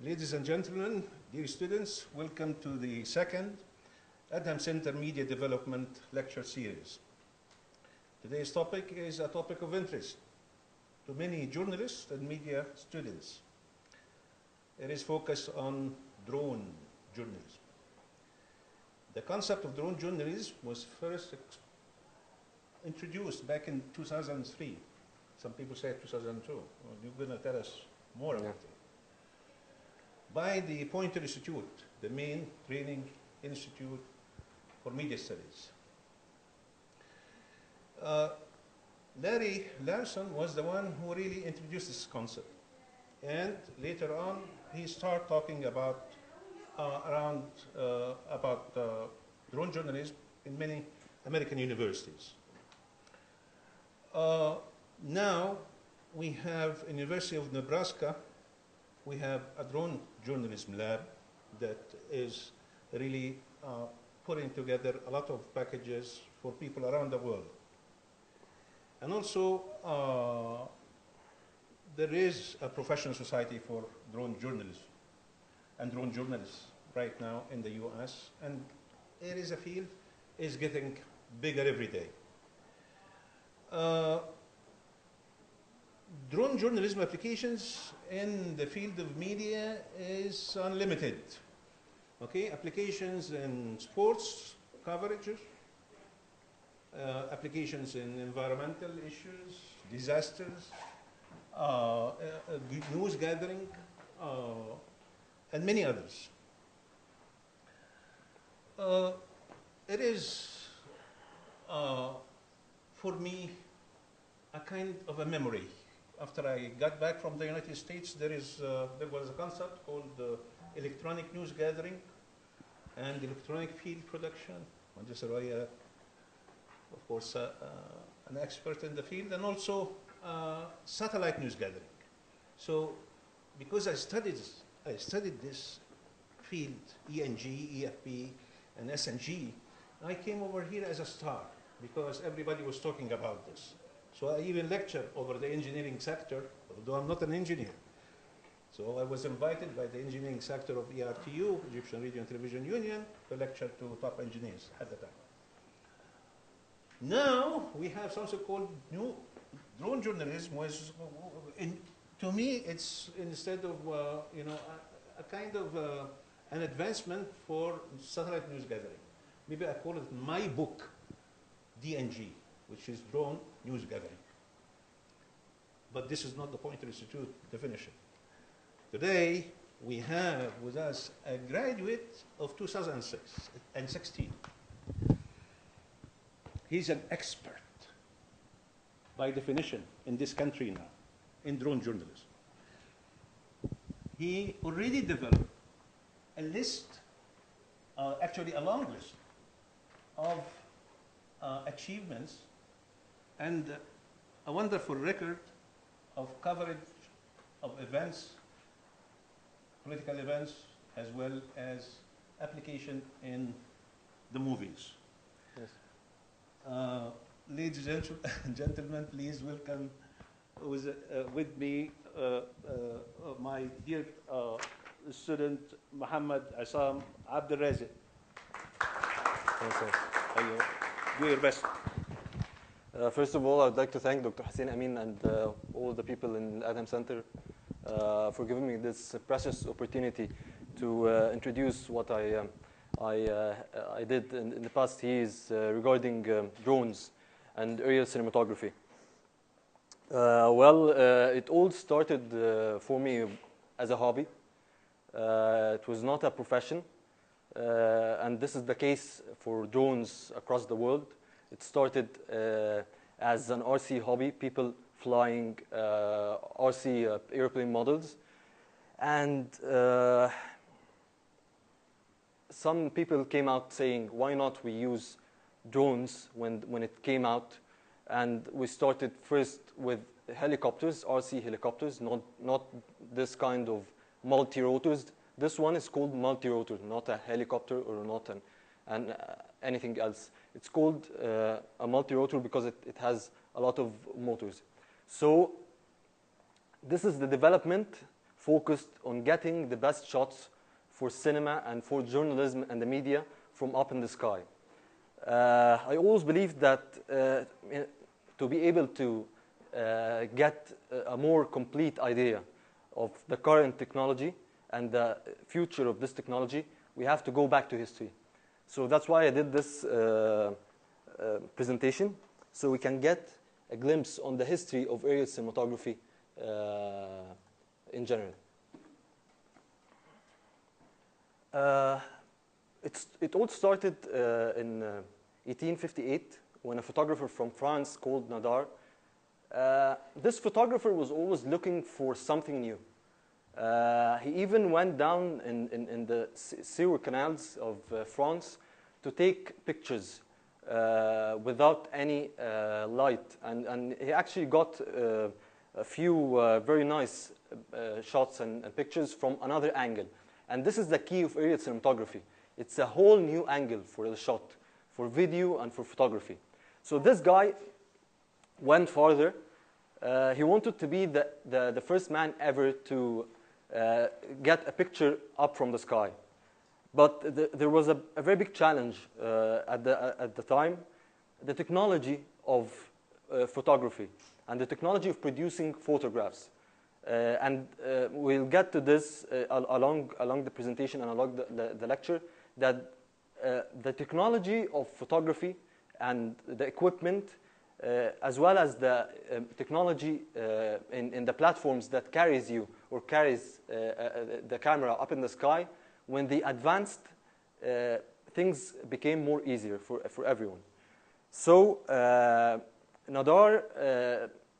Ladies and gentlemen, dear students, welcome to the second Adham Center Media Development Lecture Series. Today's topic is a topic of interest to many journalists and media students. It is focused on drone journalism. The concept of drone journalism was first introduced back in 2003. Some people say 2002. Well, you're going to tell us more about it. By the Poynter Institute, the main training institute for media studies. Larry Larson was the one who really introduced this concept. And later on, he started talking about drone journalism in many American universities. Now we have University of Nebraska. We have a drone journalism lab that is really putting together a lot of packages for people around the world. And also, there is a professional society for drone journalism and drone journalists right now in the US, and it is a field is getting bigger every day. Drone journalism applications in the field of media is unlimited. Okay, applications in sports coverage, applications in environmental issues, disasters, news gathering, and many others. It is, for me, a kind of a memory. After I got back from the United States, there was a concept called electronic news gathering and electronic field production. Mr. Roya, of course, an expert in the field, and also satellite news gathering. So, because I studied this field, ENG, EFP, and SNG, I came over here as a star because everybody was talking about this. So I even lecture over the engineering sector, although I'm not an engineer. So I was invited by the engineering sector of ERTU, Egyptian Radio and Television Union, to lecture to top engineers at the time. Now we have something called new drone journalism. To me, it's instead of a kind of an advancement for satellite news gathering. Maybe I call it my book, DNG, which is drone news gathering. But this is not the Poynter Institute definition. Today, we have with us a graduate of 2006 and 16. He's an expert, by definition, in this country now, in drone journalism. He already developed a list, actually a long list, of achievements and a wonderful record of coverage of events, political events, as well as application in the movies. Yes. Ladies and gentlemen, please welcome with me my dear student, Mohamed Essam Abdel Razek. Do your best. First of all, I'd like to thank Dr. Hussein Amin and all the people in Adham Center for giving me this precious opportunity to introduce what I did in the past years regarding drones and aerial cinematography. It all started for me as a hobby. It was not a profession, and this is the case for drones across the world. It started as an RC hobby, people flying RC airplane models. And some people came out saying, why not we use drones when it came out? And we started first with helicopters, RC helicopters, not this kind of multi-rotors. This one is called multi-rotor, not a helicopter or not anything else. It's called a multi-rotor because it has a lot of motors. So this is the development focused on getting the best shots for cinema and for journalism and the media from up in the sky. I always believed that to be able to get a more complete idea of the current technology and the future of this technology, we have to go back to history. So that's why I did this presentation, so we can get a glimpse on the history of aerial cinematography in general. It all started in 1858 when a photographer from France called Nadar. This photographer was always looking for something new. He even went down in the sewer canals of France to take pictures without any light. And he actually got a few very nice shots and pictures from another angle. And this is the key of aerial cinematography. It's a whole new angle for the shot, for video and for photography. So this guy went farther. He wanted to be the first man ever to get a picture up from the sky. But there was a very big challenge at the time, the technology of photography and the technology of producing photographs. And we'll get to this along the presentation and along the lecture, that the technology of photography and the equipment, as well as the technology in the platforms that carries you or carries the camera up in the sky, when they advanced, things became more easier for everyone. So Nadar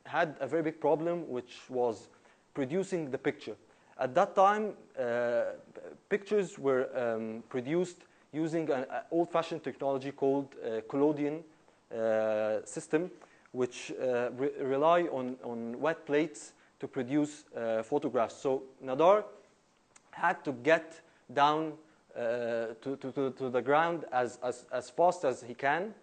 had a very big problem, which was producing the picture. At that time, pictures were produced using an old-fashioned technology called collodion system, which rely on wet plates to produce photographs. So Nadar had to get down to the ground as fast as he can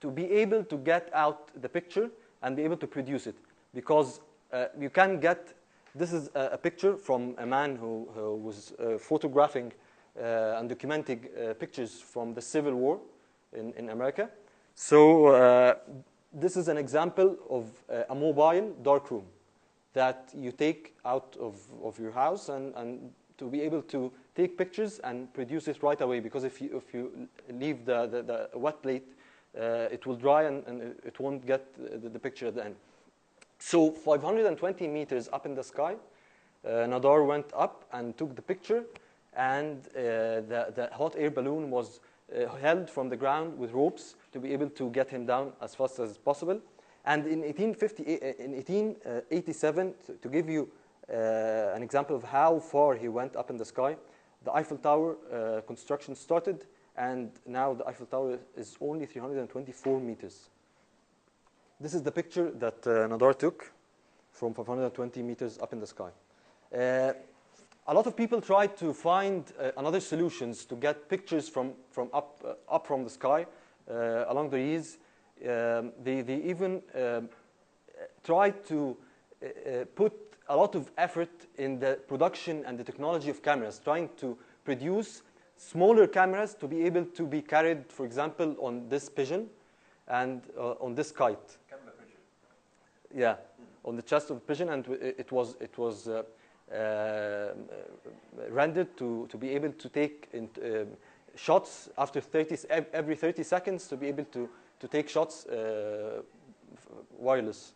to be able to get out the picture and be able to produce it. Because you can get, this is a picture from a man who was photographing and documenting pictures from the Civil War in America. So this is an example of a mobile darkroom that you take out of your house and to be able to take pictures and produce it right away. Because if you leave the wet plate, it will dry and it won't get the picture at the end. So 520 meters up in the sky, Nadar went up and took the picture, and the hot air balloon was held from the ground with ropes to be able to get him down as fast as possible. And in 1887, to give you an example of how far he went up in the sky, the Eiffel Tower construction started, and now the Eiffel Tower is only 324 meters. This is the picture that Nadar took from 520 meters up in the sky. A lot of people tried to find another solutions to get pictures from up from the sky along the years. They even tried to put a lot of effort in the production and the technology of cameras, trying to produce smaller cameras to be able to be carried, for example, on this pigeon and on this kite. Camera pigeon. Yeah, on the chest of the pigeon, and it was rendered to be able to take shots after every 30 seconds to be able to take shots wireless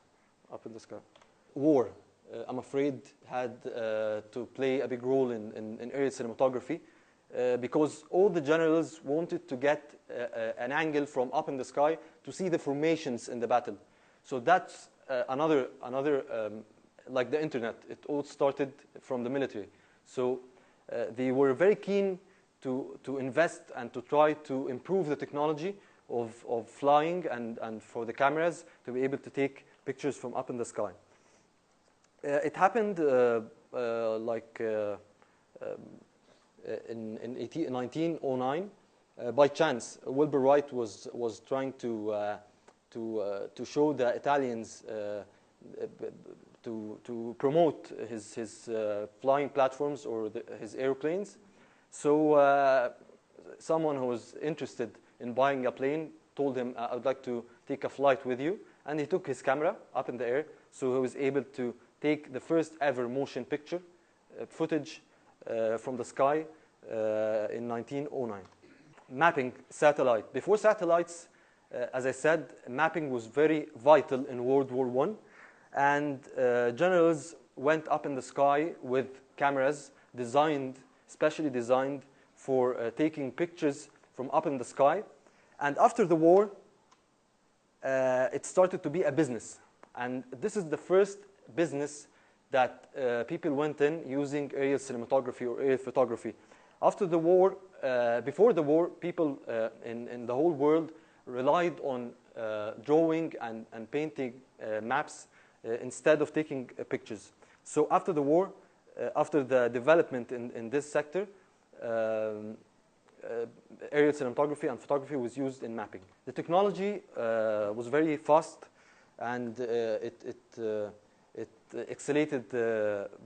up in the sky. War, I'm afraid, had to play a big role in aerial cinematography because all the generals wanted to get an angle from up in the sky to see the formations in the battle. So that's another like the internet, it all started from the military. So they were very keen to invest and to try to improve the technology of flying and for the cameras to be able to take pictures from up in the sky. It happened in 1909 by chance. Wilbur Wright was trying to show the Italians to promote his flying platforms or his airplanes. So someone who was interested in buying a plane told him, I would like to take a flight with you. And he took his camera up in the air, so he was able to take the first ever motion picture footage from the sky in 1909. Mapping satellite. Before satellites, as I said, mapping was very vital in World War I. And generals went up in the sky with cameras specially designed for taking pictures from up in the sky. And after the war, it started to be a business. And this is the first business that people went in using aerial cinematography or aerial photography. After the war, before the war, people in the whole world relied on drawing and painting maps instead of taking pictures. So after the war, after the development in this sector, aerial cinematography and photography was used in mapping. The technology was very fast, and it accelerated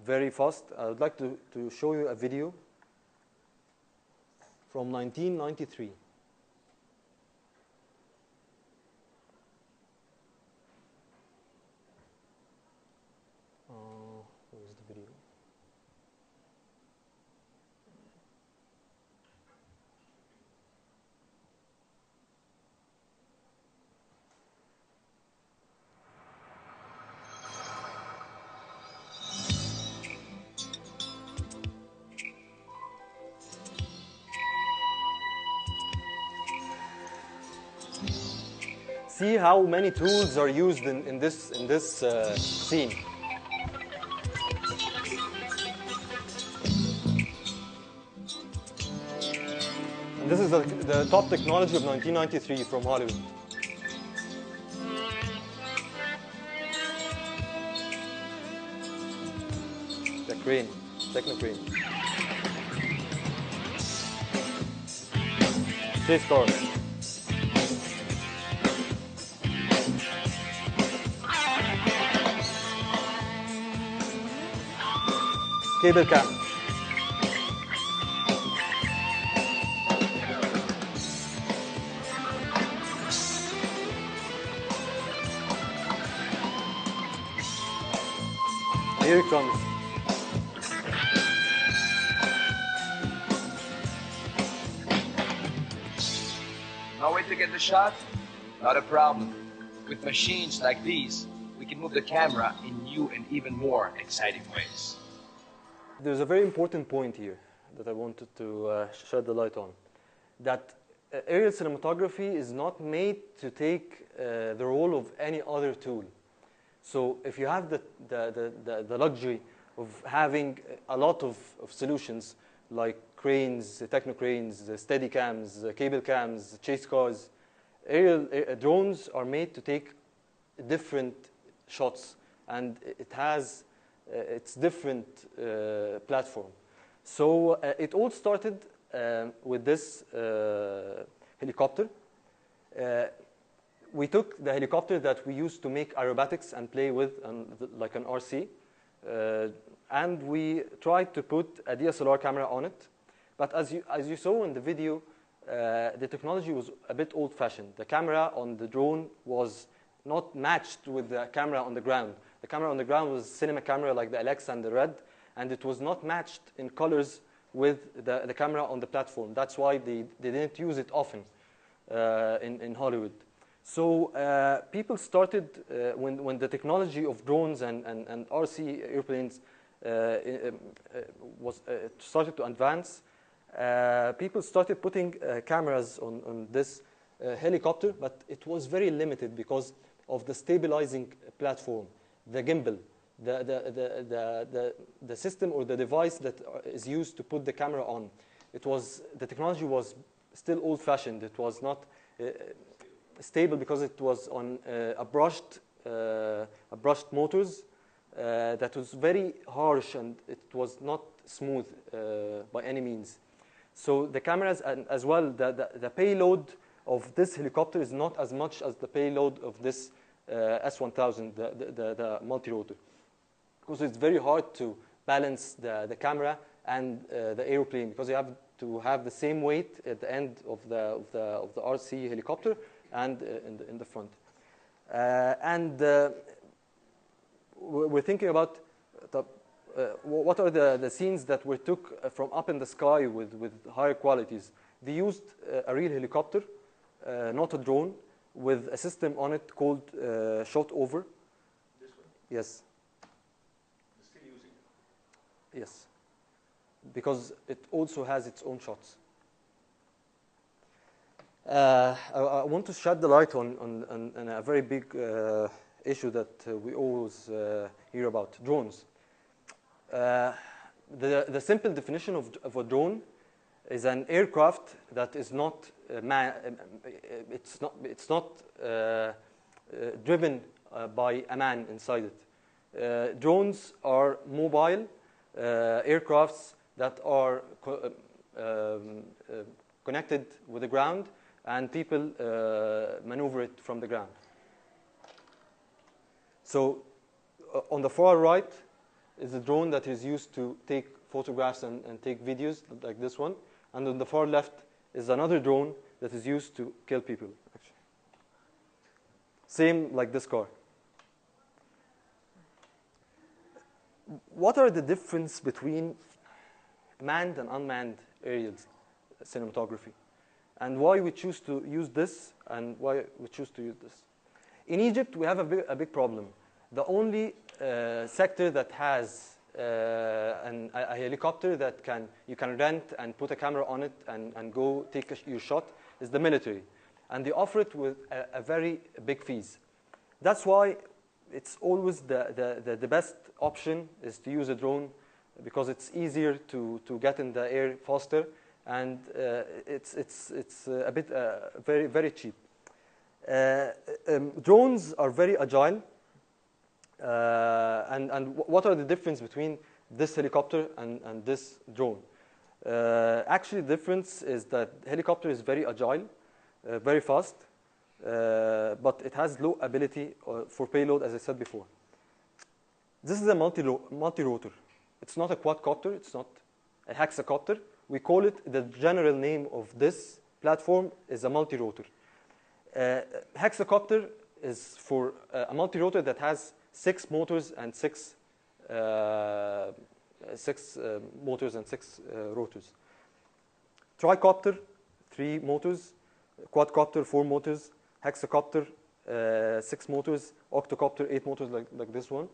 very fast. I would like to show you a video from 1993. Where is the video? See how many tools are used in this scene. And this is the top technology of 1993 from Hollywood. The crane, techno crane. Chase cars. Cable cam. Here it comes. No way to get the shot? Not a problem. With machines like these, we can move the camera in new and even more exciting ways. There's a very important point here that I wanted to shed the light on. That aerial cinematography is not made to take the role of any other tool. So if you have the luxury of having a lot of solutions like cranes, techno cranes, steady cams, cable cams, chase cars, drones are made to take different shots, and it has its different platform. So it all started with this helicopter. We took the helicopter that we used to make aerobatics and play with, like an RC, and we tried to put a DSLR camera on it. But as you saw in the video, the technology was a bit old-fashioned. The camera on the drone was not matched with the camera on the ground. The camera on the ground was a cinema camera like the Alexa and the Red, and it was not matched in colors with the camera on the platform. That's why they didn't use it often in Hollywood. So people started, when the technology of drones and RC airplanes started to advance, people started putting cameras on this helicopter, but it was very limited because of the stabilizing platform, the gimbal, the system or the device that is used to put the camera on. The technology was still old-fashioned. It was not stable because it was on a brushed motors that was very harsh, and it was not smooth by any means. So the cameras, and as well the payload of this helicopter is not as much as the payload of this S1000, the multi-rotor. because it's very hard to balance the camera and the airplane, because you have to have the same weight at the end of the RC helicopter and in the front. We're thinking about what are the scenes that were took from up in the sky with higher qualities. They used a real helicopter, not a drone, with a system on it called shot over. This one? Yes. You're still using it? Yes. Because it also has its own shots. I want to shed the light on a very big issue that we always hear about, drones. The simple definition of a drone is an aircraft that is not it's not driven by a man inside it. Drones are mobile aircrafts that are connected with the ground, and people maneuver it from the ground. So on the far right is a drone that is used to take photographs and take videos like this one. And on the far left is another drone that is used to kill people, actually. Same like this car. What are the difference between manned and unmanned aerial cinematography? And why we choose to use this and why we choose to use this? In Egypt, we have a big problem. The only sector that has a helicopter that you can rent and put a camera on it and go take your shot is the military. And they offer it with a very big fees. That's why it's always the best option is to use a drone, because it's easier to get in the air faster, and it's a bit very cheap. Drones are very agile. And what are the difference between this helicopter and this drone? Actually, the difference is that helicopter is very agile, very fast, but it has low ability for payload, as I said before. This is a multi-rotor. It's not a quadcopter. It's not a hexacopter. We call it, the general name of this platform is a multi-rotor. Hexacopter is for a multi-rotor that has 6 motors and 6 rotors. Tricopter, 3 motors. Quadcopter, 4 motors. Hexacopter, 6 motors. Octocopter, 8 motors, like this one.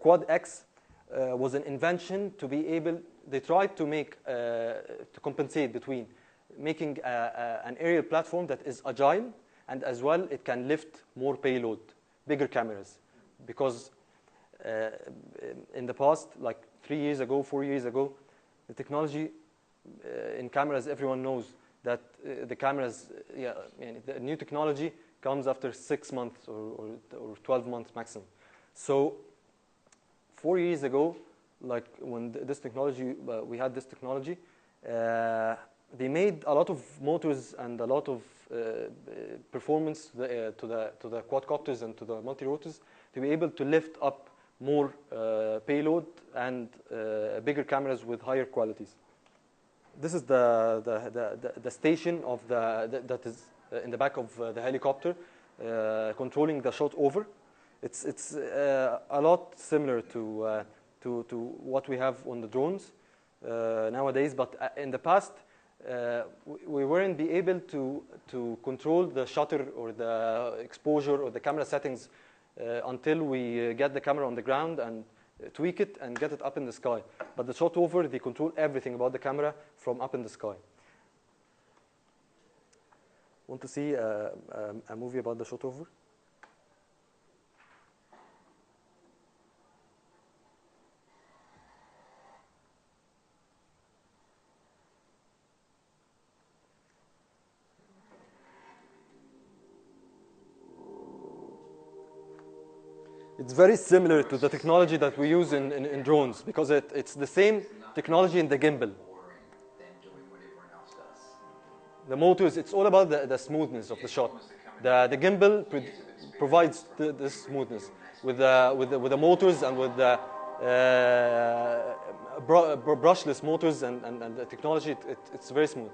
Quad X was an invention to be able. They tried to make to compensate between making an aerial platform that is agile, and as well it can lift more payload, bigger cameras. Because in the past, like 3 years ago, 4 years ago, the technology in cameras, everyone knows that the cameras, the new technology comes after 6 months or 12 months maximum. So 4 years ago, like when this technology, we had this technology, they made a lot of motors and a lot of performance to the quadcopters and to the multi-rotors to be able to lift up more payload and bigger cameras with higher qualities. This is the station of that is in the back of the helicopter, controlling the shot over. It's a lot similar to what we have on the drones nowadays, but in the past we weren't be able to control the shutter or the exposure or the camera settings until we get the camera on the ground and tweak it and get it up in the sky. But the shot over, they control everything about the camera from up in the sky. Want to see a movie about the shot over? It's very similar to the technology that we use in drones, because it's the same technology in the gimbal. The motors, it's all about the smoothness of the shot. The gimbal provides the smoothness. with the motors and with the brushless motors and the technology, it's very smooth.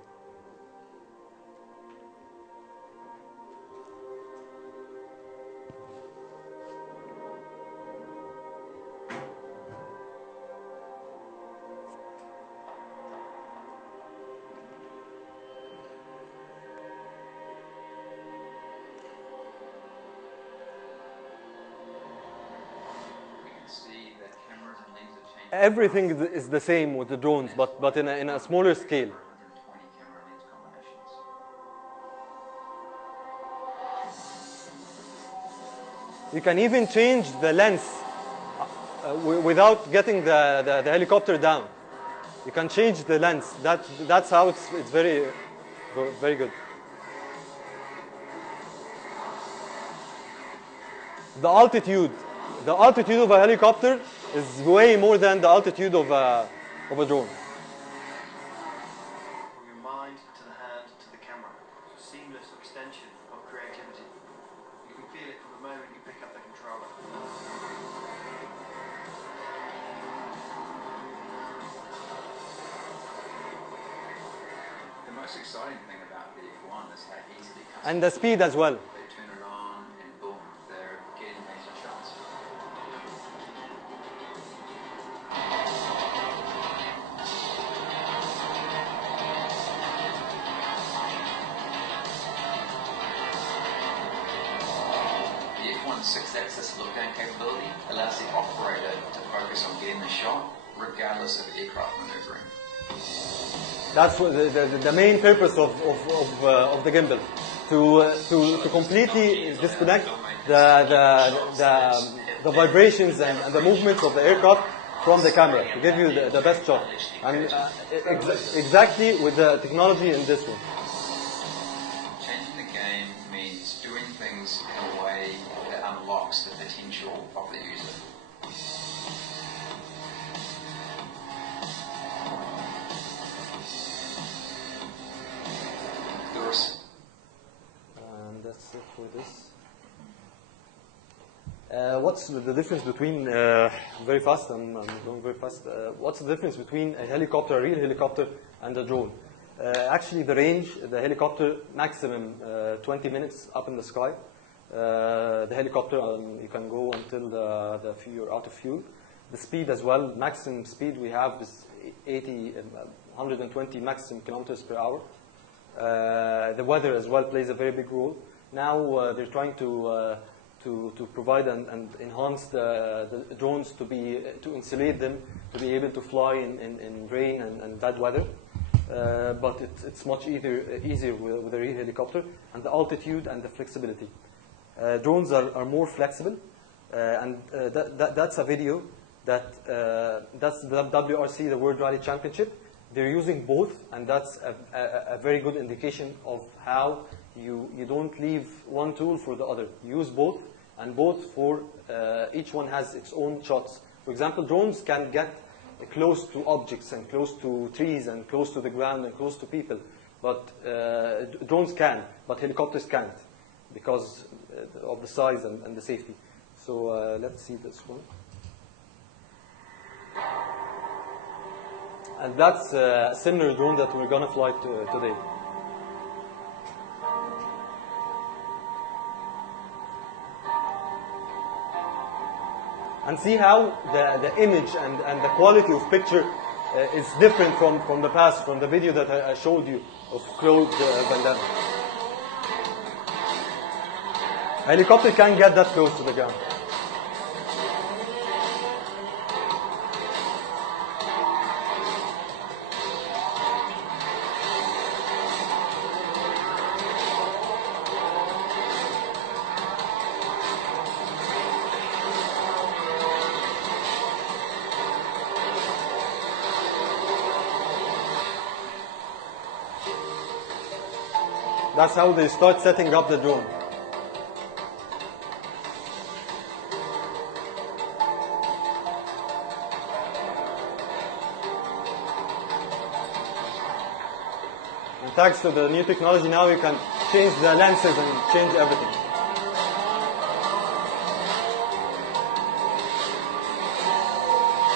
Everything is the same with the drones, but in a smaller scale. You can even change the lens without getting the helicopter down. You can change the lens. That's how it's very good. The altitude of a helicopter is way more than the altitude of a drone. From your mind to the hand to the camera, seamless extension of creativity. You can feel it from the moment you pick up the controller. The most exciting thing about the F1 is how easily customers And the speed as well. they turn it on and boom, they're getting laser shots. The F1's 6-axis look-down capability allows the operator to focus on getting the shot regardless of aircraft maneuvering. That's what the main purpose of the gimbal, to completely disconnect the vibrations and the movements of the aircraft from the camera to give you the best shot. And exactly with the technology in this one. Changing the game means doing things in a way that unlocks the potential of the user. And that's it for this. What's the difference between, very fast, I'm going very fast. What's the difference between a helicopter, a real helicopter, and a drone? Actually, the range, the helicopter, maximum 20 minutes up in the sky. The helicopter, you can go until you're out of fuel. The speed as well, maximum speed we have is 120 maximum kilometers per hour. The weather as well plays a very big role. Now they're trying to provide and enhance the drones to insulate them, to be able to fly in rain and bad weather. But it's much easier with a real helicopter, and the altitude and the flexibility. Drones are more flexible, and that's a video that's the WRC, the World Rally Championship. They're using both, and that's a very good indication of how you don't leave one tool for the other. You use both, and both for each one has its own shots. For example, drones can get close to objects and close to trees and close to the ground and close to people, but drones can, but helicopters can't because of the size and the safety. So let's see this one. And that's a similar drone that we're going to fly today. And see how the image and the quality of picture is different from the past, from the video that I showed you of Claude Van Damme. A helicopter can't get that close to the ground. That's how they start setting up the drone. And thanks to the new technology now, you can change the lenses and change everything.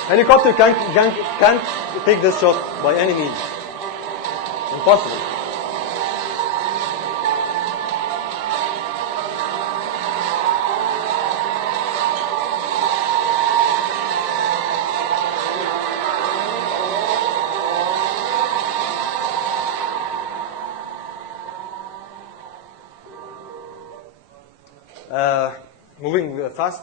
Helicopter can't take this shot by any means. Impossible. Moving fast,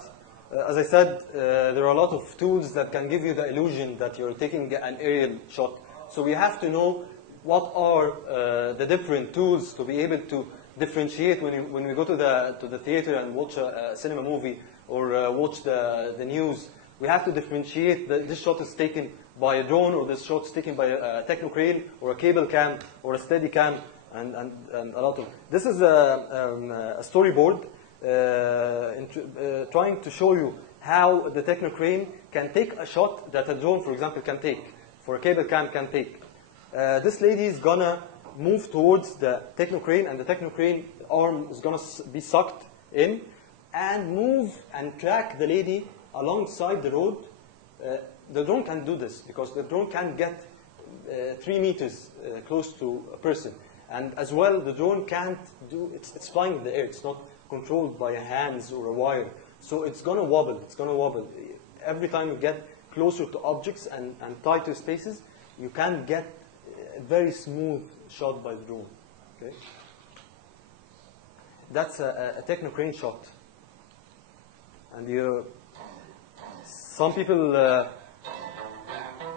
as I said, there are a lot of tools that can give you the illusion that you're taking an aerial shot. So we have to know what are the different tools to be able to differentiate when we go to the theater and watch a cinema movie or watch the news. We have to differentiate that this shot is taken by a drone, or this shot is taken by a techno crane, or a cable cam, or a steady cam, and a lot of. This is a storyboard trying to show you how the techno crane can take a shot that a drone, for example, can take, for a cable cam can take. This lady is gonna move towards the techno crane, and the techno crane arm is gonna be sucked in and move and track the lady alongside the road. The drone can do this because the drone can get 3 meters close to a person. And as well, the drone can't do, it's flying in the air. It's not controlled by hands or a wire. So it's going to wobble. It's going to wobble. Every time you get closer to objects and tighter spaces, you can get a very smooth shot by the drone. Okay? That's a techno crane shot. And some people,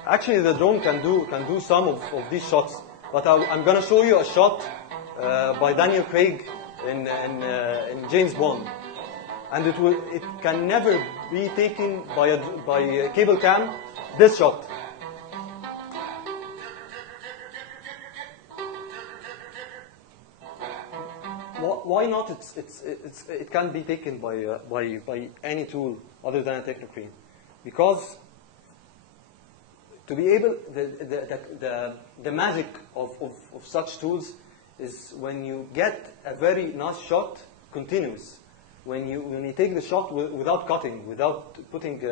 actually the drone can do some of these shots. But I'm going to show you a shot by Daniel Craig in James Bond, and it can never be taken by a cable cam. This shot. Why not? It can be taken by any tool other than a techno crane, because to be able, the magic of such tools is when you get a very nice shot, continuous. When you take the shot without cutting, without putting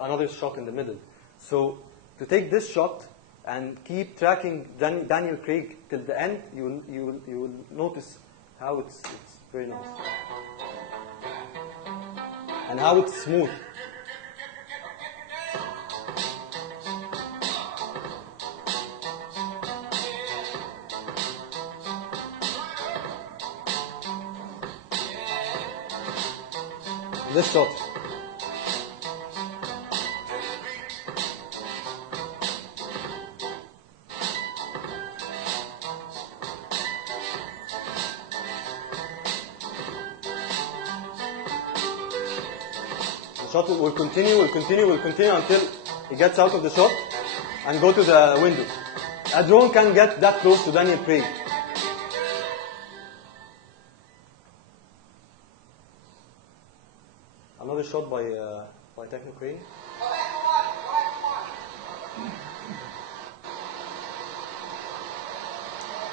another shot in the middle. So to take this shot and keep tracking Daniel Craig till the end, you will notice how it's very nice and how it's smooth. This shot. The shot will continue until he gets out of the shot and go to the window. A drone can get that close to Daniel Craig. Another shot by techno crane.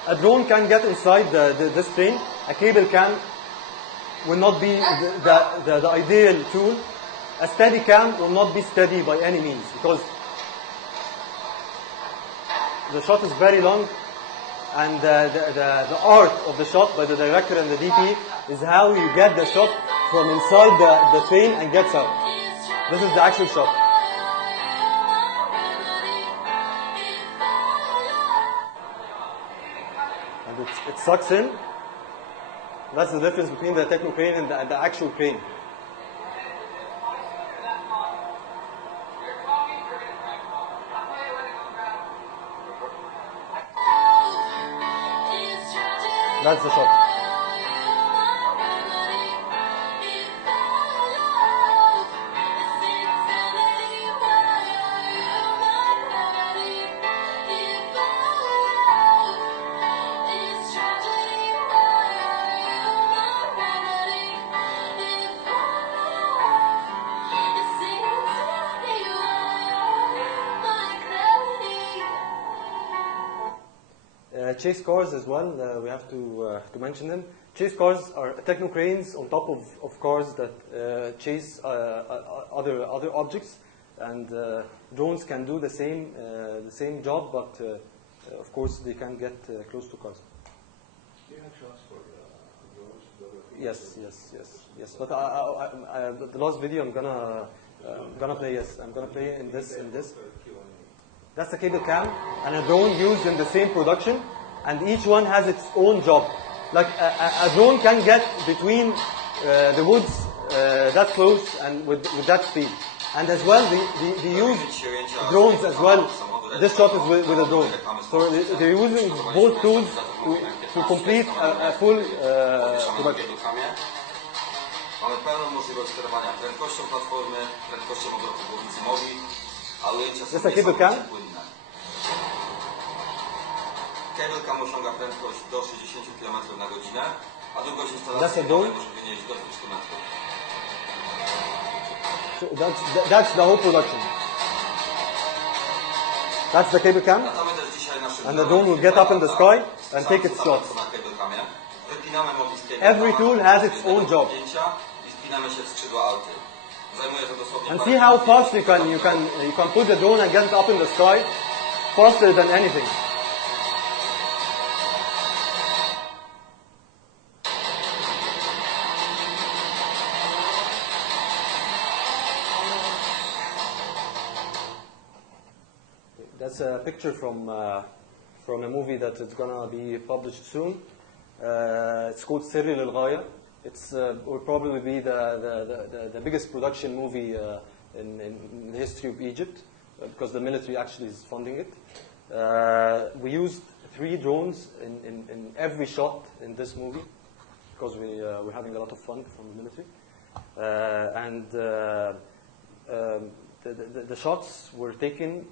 A drone can get inside this plane. A cable cam will not be the ideal tool. A steady cam will not be steady by any means, because the shot is very long, and the art of the shot by the director and the DP is how you get the shot from inside the train and gets out. This is the actual shot. And it sucks in. That's the difference between the techno crane and the actual crane. That's the shot. Chase cars as well, we have to mention them. Chase cars are techno cranes on top of cars that chase other objects. And drones can do the same job, but of course they can get close to cars. Do you have shots for drones? Yes. But the last video I'm gonna play. Yes, I'm gonna play in this. That's a cable cam and a drone used in the same production, and each one has its own job. Like a drone can get between the woods that close and with that speed. And as well, they use drones as well. This shot is with a drone. So they're using both tools to complete a full production. Mamy pełną możliwość sterowania prędkością platformy, prędkością obrotu głowicy mogi, a ujęcia są niesamowicie płynne. Cable cam osiąga prędkość do 60 km na godzinę, a długość instalacji może wynieść do 200 metrów. So that's the whole production. That's the cable cam, and the drone will get up in the sky and take its shots. Every tool has its own job. And see how fast you can put the drone and get it up in the sky faster than anything. That's a picture from a movie that is gonna be published soon. It's called Sirri Lil-Ghaya. It will probably be the biggest production movie in the history of Egypt, because the military actually is funding it. We used 3 drones in every shot in this movie, because we're having a lot of fun from the military. The shots were taken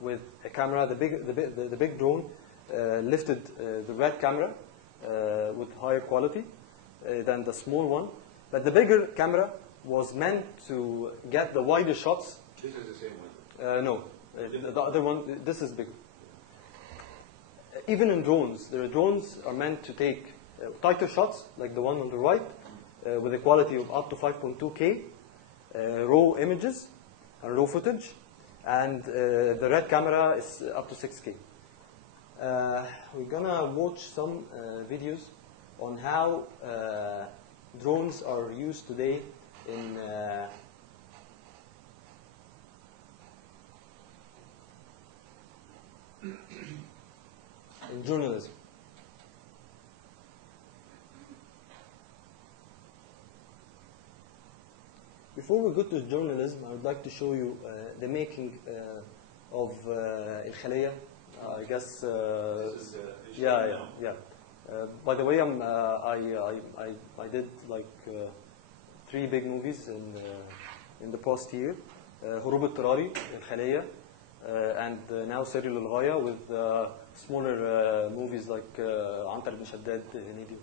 with a camera. The big drone lifted the red camera with higher quality than the small one, but the bigger camera was meant to get the wider shots. This is the same one? No, the other one, this is bigger. Even in drones, the drones are meant to take tighter shots, like the one on the right, with a quality of up to 5.2K, raw images and raw footage, and the red camera is up to 6K. We're gonna watch some videos on how drones are used today in journalism. Before we go to journalism, I would like to show you the making of El Khaliya. I guess. Yeah. By the way, I did like 3 big movies in the past year: Hurub al-Tarari, El Khaliya, and now Sirri Lil-Ghaya, with smaller movies like Antar ibn Shaddad, Hanidi.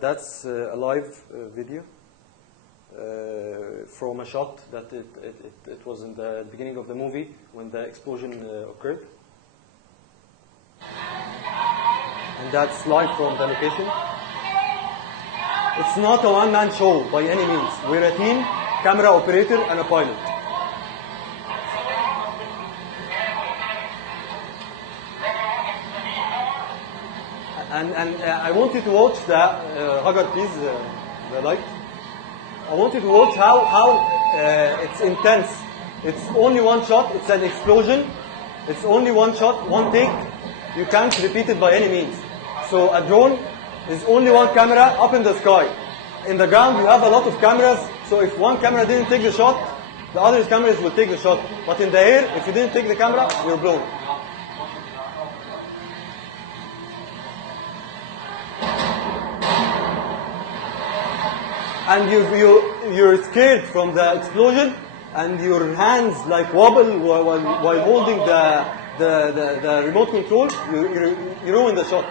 That's a live video from a shot that it was in the beginning of the movie when the explosion occurred. And that's live from the location. It's not a one-man show by any means. We're a team, camera operator and a pilot. And I want you to watch Hagar, please, the light. I want you to watch how it's intense. It's only one shot. It's an explosion. It's only one shot, one take. You can't repeat it by any means. So a drone is only one camera up in the sky. In the ground, you have a lot of cameras. So if one camera didn't take the shot, the other cameras will take the shot. But in the air, if you didn't take the camera, you're blown. And you're scared from the explosion, and your hands like wobble while holding the remote control. You ruin the shot.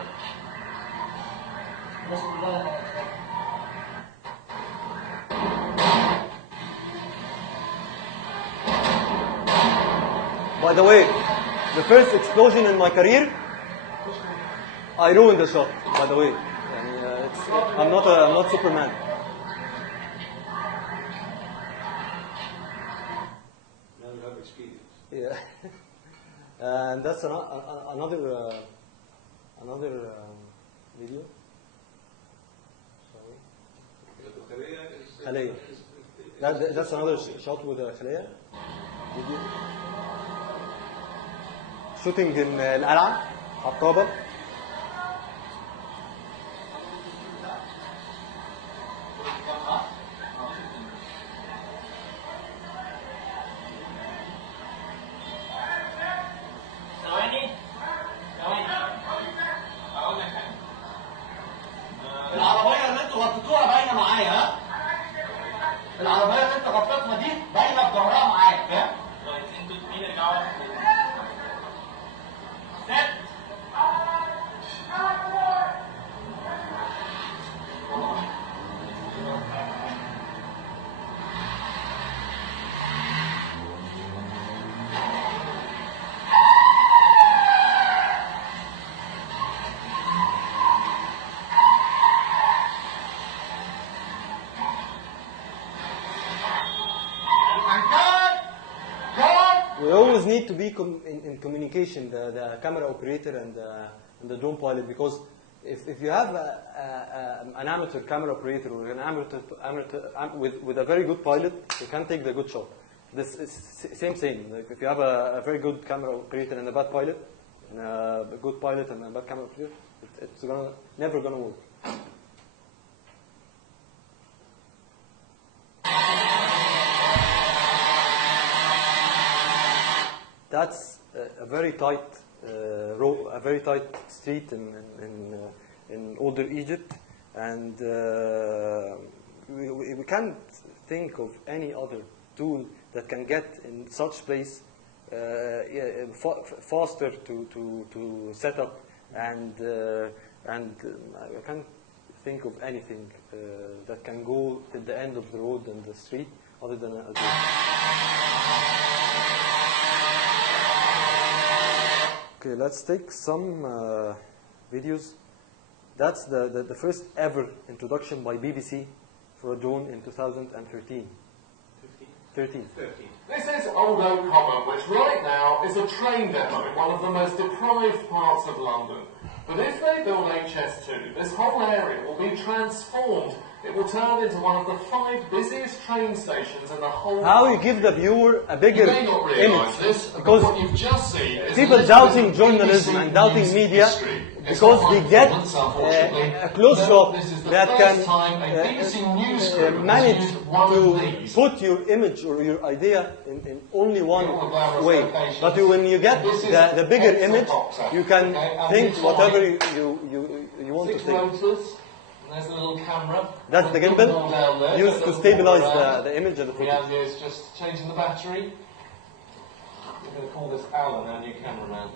By the way, the first explosion in my career, I ruined the shot. By the way, I'm not Superman. And that's another video. Sorry. خلية. That's another shot with a خلية. Video. Shooting in القلعة عقابة. العربية اللي انتوا غطيتوها باينة معايا ها؟ العربية اللي انت غطيتها دي باينة بظهرها معايا فاهم؟ انتوا مين ارجعوا ست We always need to be in communication, the camera operator and the drone pilot, because if you have an amateur camera operator or an amateur with a very good pilot, you can take the good shot. This is same. Like if you have a very good camera operator and a bad pilot, and a good pilot and a bad camera operator, it's never gonna work. That's a very tight road, a very tight street in older Egypt, and we can't think of any other tool that can get in such place faster to set up, and I can't think of anything that can go to the end of the road and the street other than a drone. Okay, let's take some videos. That's the first ever introduction by BBC for a drone in 2013. 13. This is Old Oak Common, which right now is a train depot in one of the most deprived parts of London. But if they build HS2, this whole area will be transformed. It will turn into one of the 5 busiest train stations in the whole How you give the viewer a bigger You may not realise image, this, because but what you've just seen is people a doubting little bit of journalism BBC and doubting news media history. It's because not they my get performance, unfortunately. a close-up This is the that first can time a BBC news crew has manage used one of to these. put your image or your idea in only one All the glamorous way. locations. But when you get This is the bigger image, helicopter, you can okay, and think this whatever line, you want to 6 think. motors. There's a little camera. That's the gimbal used to stabilize the image of the footage. Rianne is just changing the battery. We're going to call this Alan, our new cameraman.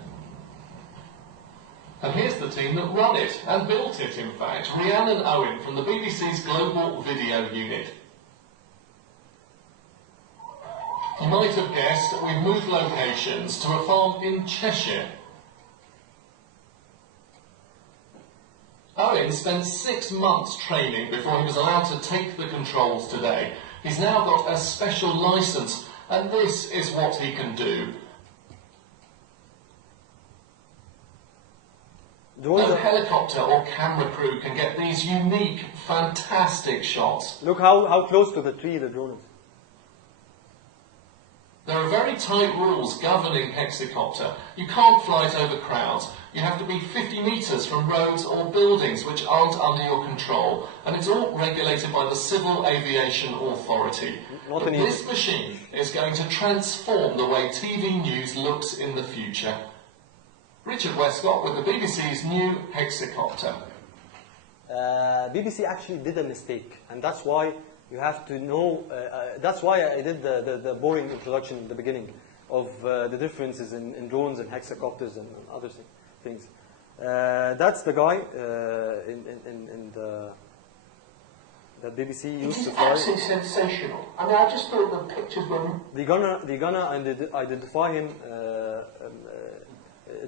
And here's the team that run it, and built it in fact. Rianne and Owen from the BBC's Global Video Unit. You might have guessed we've moved locations to a farm in Cheshire. Owen spent 6 months training before he was allowed to take the controls today. He's now got a special licence, and this is what he can do. No helicopter or camera crew can get these unique, fantastic shots. Look how close to the tree the drone is. There are very tight rules governing hexacopter. You can't fly it over crowds. You have to be 50 metres from roads or buildings which aren't under your control. And it's all regulated by the Civil Aviation Authority. But this machine is going to transform the way TV news looks in the future. Richard Westcott with the BBC's new hexacopter. BBC actually did a mistake, and that's why you have to know, that's why I did the boring introduction in the beginning of the differences in drones and hexacopters and other things. That's the guy in that BBC used to fly. It's absolutely sensational. I mean, I just thought the pictures were... They're gonna identify him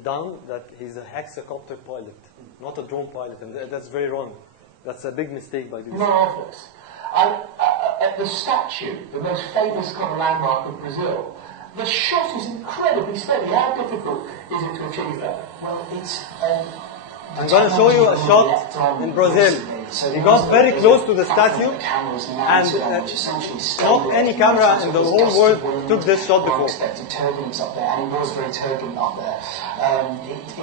down that he's a hexacopter pilot, not a drone pilot, and that's very wrong. That's a big mistake by BBC. Marvellous. The statue, the most famous kind of landmark of Brazil, The shot is incredibly steady. How difficult is it to achieve that? Well, it's... I'm going to show you a shot in Brazil. He got very close to the statue, and not any camera in the whole world took this shot before. Unexpected turbulence up there, and it was very turbulent up there.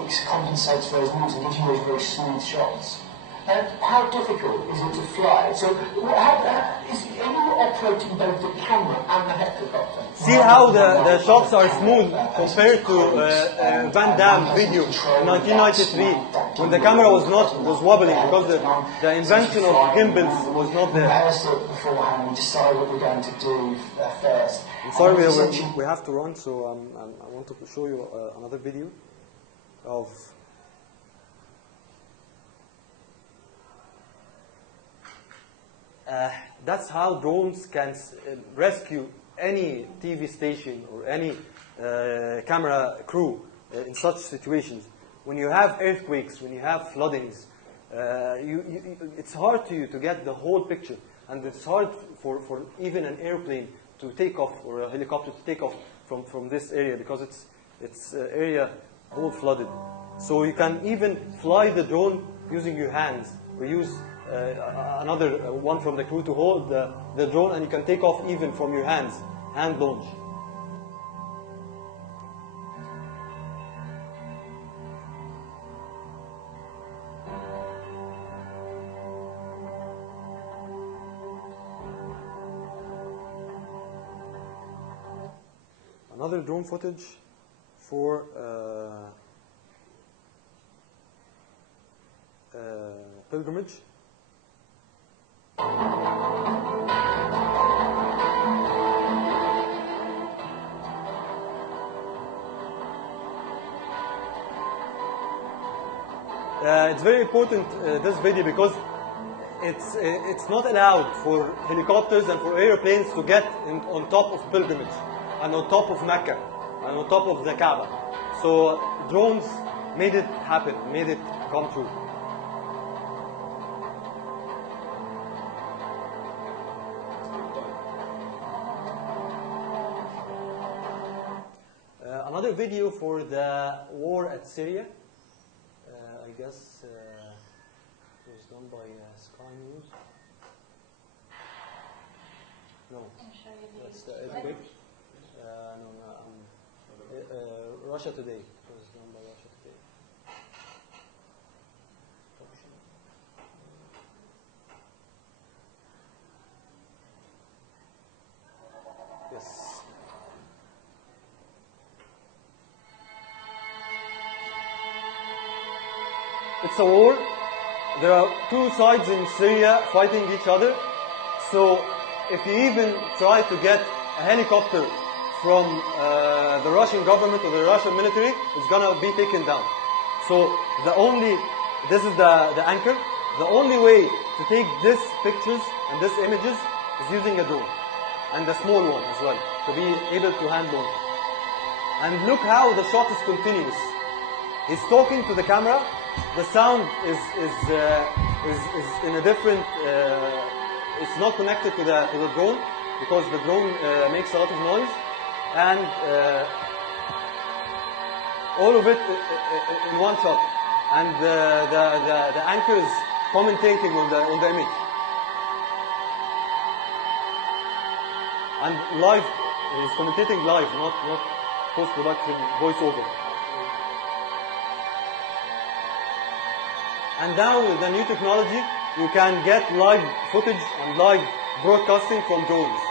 It compensates for those moves and gives you those very smooth shots. How difficult is it to fly? So, are you operating both the camera and the helicopter? See how the shots are smooth compared to Van Damme video in 1993, when the camera was wobbling because the invention of gimbals was not there. Beforehand, we decide what we're going to do first. I'm sorry, we have to run, so I want to show you another video of. That's how drones can rescue any TV station or any camera crew in such situations. When you have earthquakes, when you have floodings, it's hard to get the whole picture, and it's hard for even an airplane to take off or a helicopter to take off from this area because it's area all flooded. So you can even fly the drone using your hands or use another one from the crew to hold the drone, and you can take off even from your hands, hand launch. Another drone footage for pilgrimage. It's very important, this video, because it's not allowed for helicopters and for airplanes to get on top of pilgrimage and on top of Mecca and on top of the Kaaba. So drones made it happen, made it come true. Another video for the war at Syria. I guess it was done by Sky News. No, that's the earthquake. Russia Today. It was done by Russia Today. Yes. It's a war. There are two sides in Syria fighting each other. So if you even try to get a helicopter from the Russian government or the Russian military, it's gonna be taken down. So this is the anchor. The only way to take these pictures and these images is using a drone, and a small one as well, to be able to hand launch. And look how the shot is continuous. He's talking to the camera. The sound is in a different. It's not connected to the drone because the drone makes a lot of noise, and all of it in one shot. And the anchor is commentating on the image. And live, he's commentating live, not post-production voiceover. And now with the new technology, you can get live footage and live broadcasting from drones.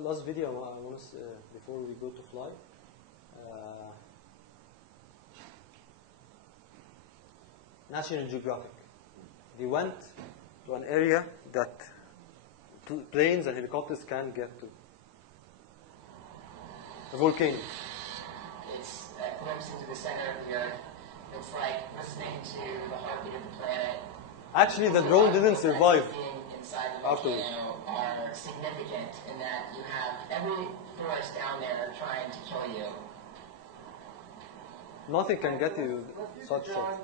Last video I want to before we go to fly. National Geographic. They went to an area that planes and helicopters can't get to. A volcano. It's glimpse into the center of the Earth. It's like listening to the heartbeat of the planet. Actually, the drone didn't survive inside the volcano are significant in that you have every force down there trying to kill you. nothing can get you such shot.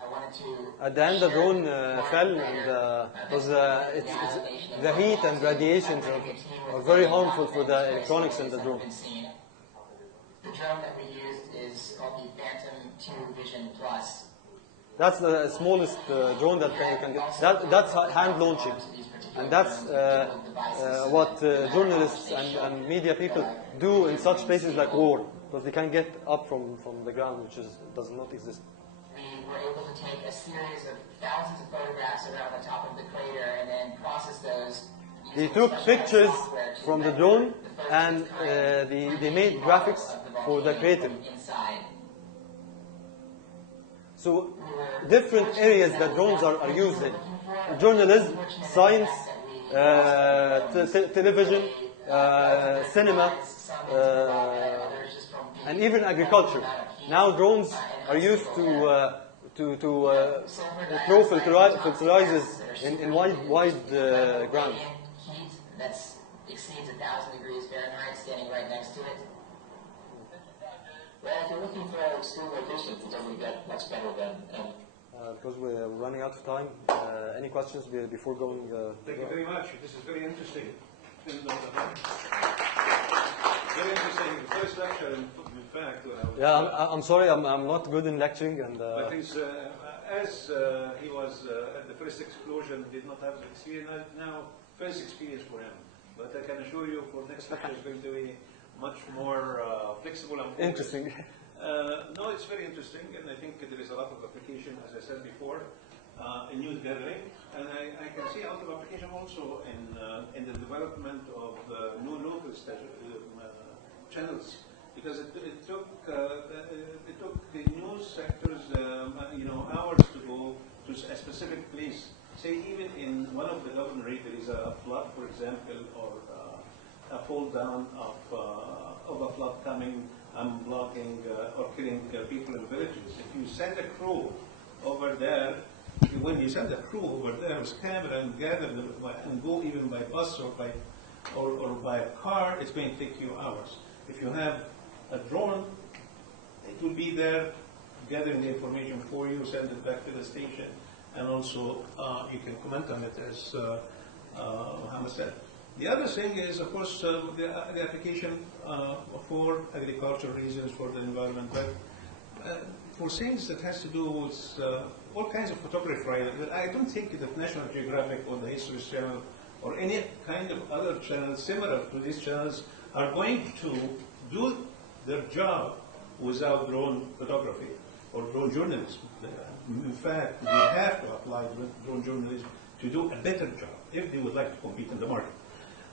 I wanted to At the end, the drone fell, and the heat and radiations are very harmful for the electronics in the drone. The drone that we used is called the Phantom 2 Vision Plus. That's the smallest drone that you can get. That's hand launching, and that's what journalists and media people do in such places like war, because they can't get up from the ground, which does not exist. We were able to take a series of thousands of photographs around the top of the crater and then process those. They took pictures from the drone and they made graphics for the crater. So different areas that drones are used in: journalism, science, television, cinema, and even agriculture. Now drones are used to throw fertilizers in wide ground. Heat that exceeds 1,000 degrees Fahrenheit standing right next to it. Well, if you're looking for extreme locations, it doesn't get much better than. Because we're running out of time. Any questions before going? Thank you very much. This is very interesting. Very interesting. The first lecture, in fact. Yeah, I'm sorry, I'm not good in lecturing, and. But he's, as he was at the first explosion, did not have the experience. Now, first experience for him. But I can assure you, for next lecture, is going to be much more flexible and interesting. No, it's very interesting, and I think there is a lot of application, as I said before, in news gathering, and I can see a lot of application also in the development of new local channels, because it took the news sectors hours to go to a specific place. Say even in one of the governorate there is a flood, for example, or a fall down of a flood coming and blocking or killing people in villages. If you send a crew over there, when you send a crew over there with camera and gather them and go even by bus or by car, it's going to take you hours. If you have a drone, it will be there gathering the information for you, send it back to the station, and also you can comment on it, as Mohamed said. The other thing is, of course, the application for agricultural reasons, for the environment, but for things that has to do with all kinds of photography. I don't think that National Geographic or the History Channel or any kind of other channel similar to these channels are going to do their job without drone photography or drone journalism. In fact, we have to apply drone journalism to do a better job if they would like to compete in the market.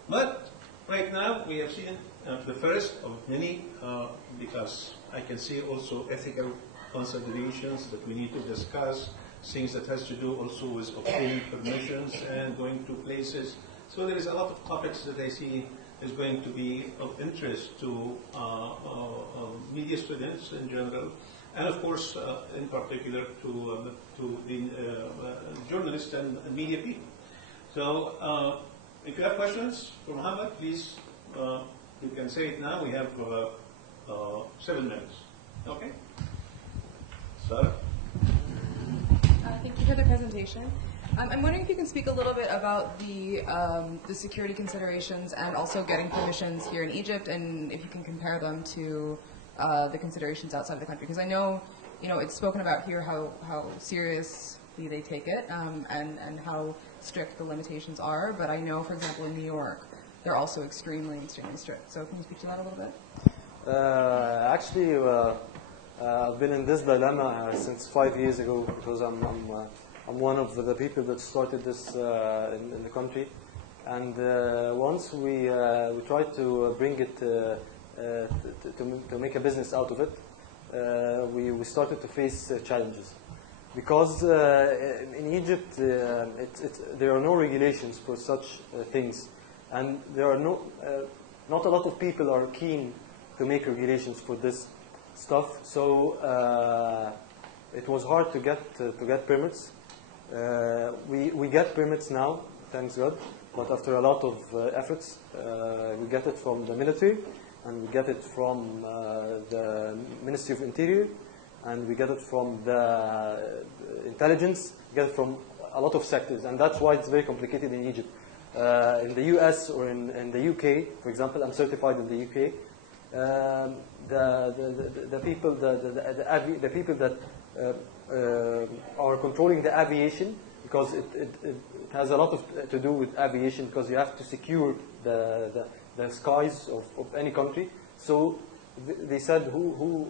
But right now we have seen the first of many, because I can see also ethical considerations that we need to discuss, things that has to do also with obtaining permissions and going to places. So there is a lot of topics that I see is going to be of interest to media students in general, and of course in particular to the journalists and media people. So if you have questions for Mohamed, please, you can say it now. We have 7 minutes. Okay? Sarah? Thank you for the presentation. I'm wondering if you can speak a little bit about the security considerations and also getting permissions here in Egypt, and if you can compare them to the considerations outside of the country. Because I know, it's spoken about here how seriously they take it and how strict the limitations are. But I know, for example, in New York, they're also extremely strict. So can you speak to that a little bit? Actually, I've been in this dilemma since 5 years ago, because I'm one of the people that started this in the country, and once we tried to bring it to make a business out of it, we started to face challenges, because in Egypt there are no regulations for such things, and there are not a lot of people are keen to make regulations for this stuff. So it was hard to get permits. We get permits now, thanks God, but after a lot of efforts, we get it from the military, and we get it from the Ministry of Interior, and we get it from the intelligence, we get it from a lot of sectors, and that's why it's very complicated in Egypt. In the US or in the UK, for example, I'm certified in the UK. The people that are controlling the aviation, because it has a lot to do with aviation, because you have to secure the skies of any country. So they said who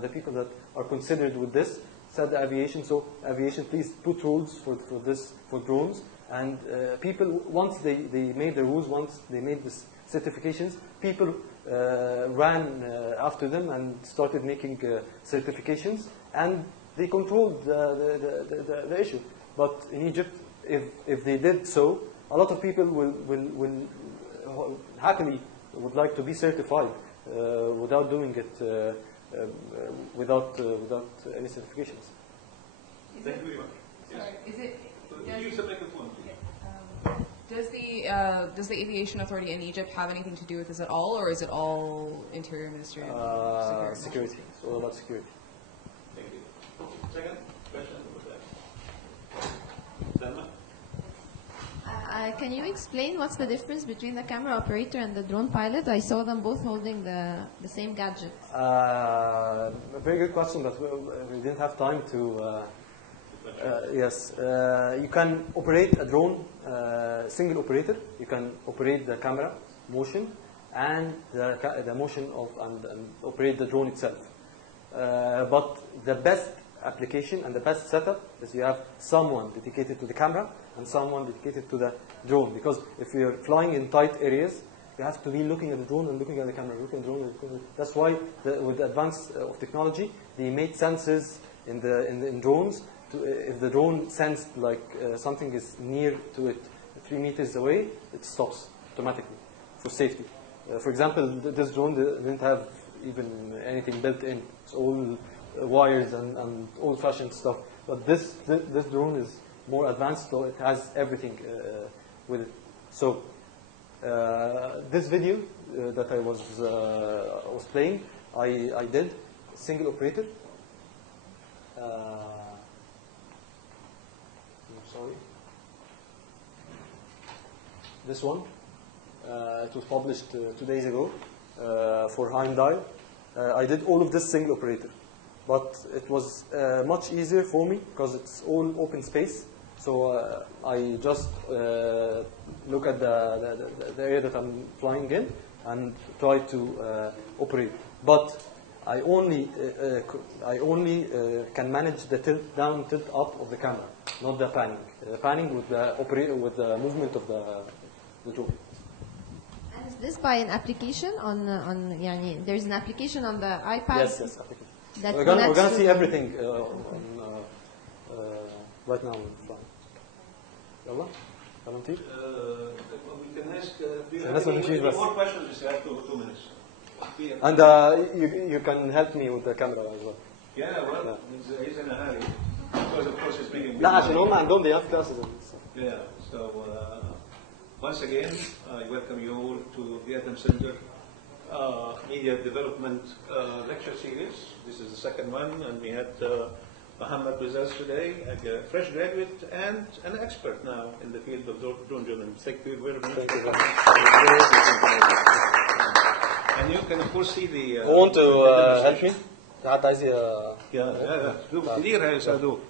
the people that are considered with this, said aviation. So aviation, please put rules for this, for drones. And people, once they made the rules, once they made the certifications, people ran after them and started making certifications, and they controlled the issue. But in Egypt, if they did so, a lot of people will happily would like to be certified without doing it without any certifications. Thank you very much. Sorry, is it? Use the microphone, please. Does the aviation authority in Egypt have anything to do with this at all, or is it all Interior Ministry? And security. It's all about security. Thank you. Second question over there. Salma? Can you explain what's the difference between the camera operator and the drone pilot? I saw them both holding the same gadget. A very good question, but we didn't have time to. Yes, you can operate a drone, single operator. You can operate the camera motion and the motion of and operate the drone itself. But the best application and the best setup is you have someone dedicated to the camera and someone dedicated to the drone. Because if you're flying in tight areas, you have to be looking at the drone and looking at the camera, looking at the drone. That's why, with the advance of technology, they made sensors in drones. If the drone sensed like something is near to it, 3 meters away, it stops automatically for safety. For example, this drone didn't have even anything built in. It's all wires and old-fashioned stuff. But this drone is more advanced, so it has everything with it. So this video that I was playing, I did single operator. Sorry. This one, it was published 2 days ago for Heimdall. I did all of this single operator, but it was much easier for me because it's all open space. So I just look at the area that I'm flying in and try to operate. But I only can manage the tilt down, tilt up of the camera, not the panning. Panning with the movement of the drone. And is this by an application on yani, there's an application on the iPad? Yes, application. We're gonna see everything right now. Yalla, we can ask. Do you have any more questions? You have 2 minutes. And you can help me with the camera as well. Yeah, well, he's in a hurry. Because of course he's making. لا عشان هم عندهم day off classes. Yeah, so once again, I welcome you all to the Adham Center Media Development Lecture Series. This is the second one, and we had Mohamed with us today, a fresh graduate and an expert now in the field of drone journalism. Thank you very much. Thank you very much. And you can of course see the. Want to help me? Yeah, كثير هيساعدوك.